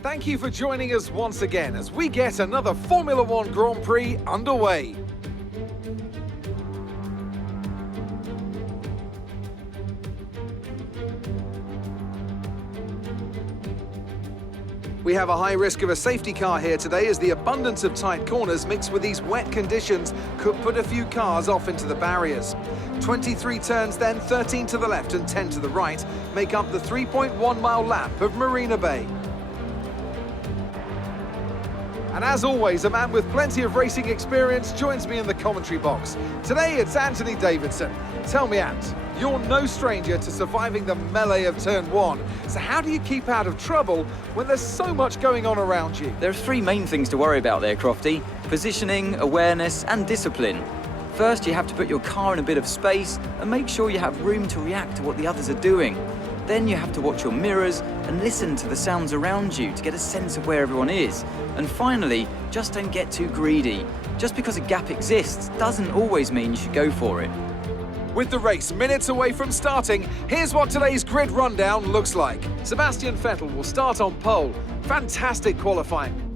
Thank you for joining us once again as we get another Formula One Grand Prix underway. We have a high risk of a safety car here today as the abundance of tight corners mixed with these wet conditions could put a few cars off into the barriers. 23 turns then, 13 to the left and 10 to the right, make up the 3.1-mile lap of Marina Bay. And as always, a man with plenty of racing experience joins me in the commentary box. Today it's Anthony Davidson. Tell me, Ant, you're no stranger to surviving the melee of turn 1. So how do you keep out of trouble when there's so much going on around you? There are three main things to worry about there, Crofty: positioning, awareness and discipline. First, you have to put your car in a bit of space and make sure you have room to react to what the others are doing. Then you have to watch your mirrors and listen to the sounds around you to get a sense of where everyone is. And finally, just don't get too greedy. Just because a gap exists doesn't always mean you should go for it. With the race minutes away from starting, here's what today's grid rundown looks like. Sebastian Vettel will start on pole. Fantastic qualifying.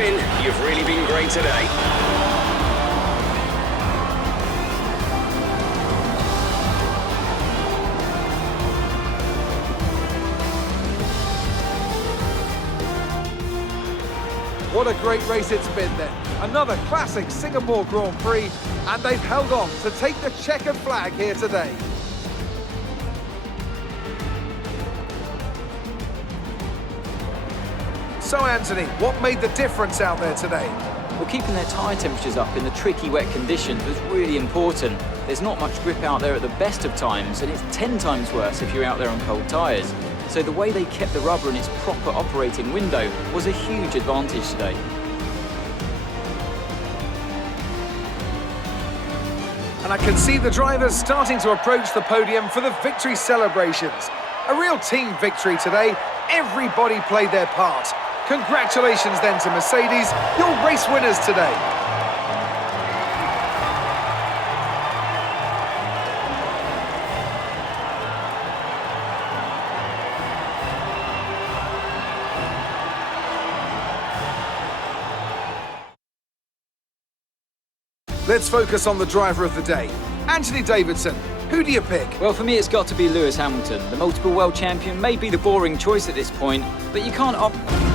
win. You've really been great today. What a great race it's been then. Another classic Singapore Grand Prix, and they've held on to take the checkered flag here today. So Anthony, what made the difference out there today? Well, keeping their tyre temperatures up in the tricky wet conditions was really important. There's not much grip out there at the best of times, and it's 10 times worse if you're out there on cold tyres. So the way they kept the rubber in its proper operating window was a huge advantage today. And I can see the drivers starting to approach the podium for the victory celebrations. A real team victory today. Everybody played their part. Congratulations then to Mercedes, your race winners today. Let's focus on the driver of the day. Anthony Davidson, who do you pick? Well, for me, it's got to be Lewis Hamilton. The multiple world champion may be the boring choice at this point, but you can't opt...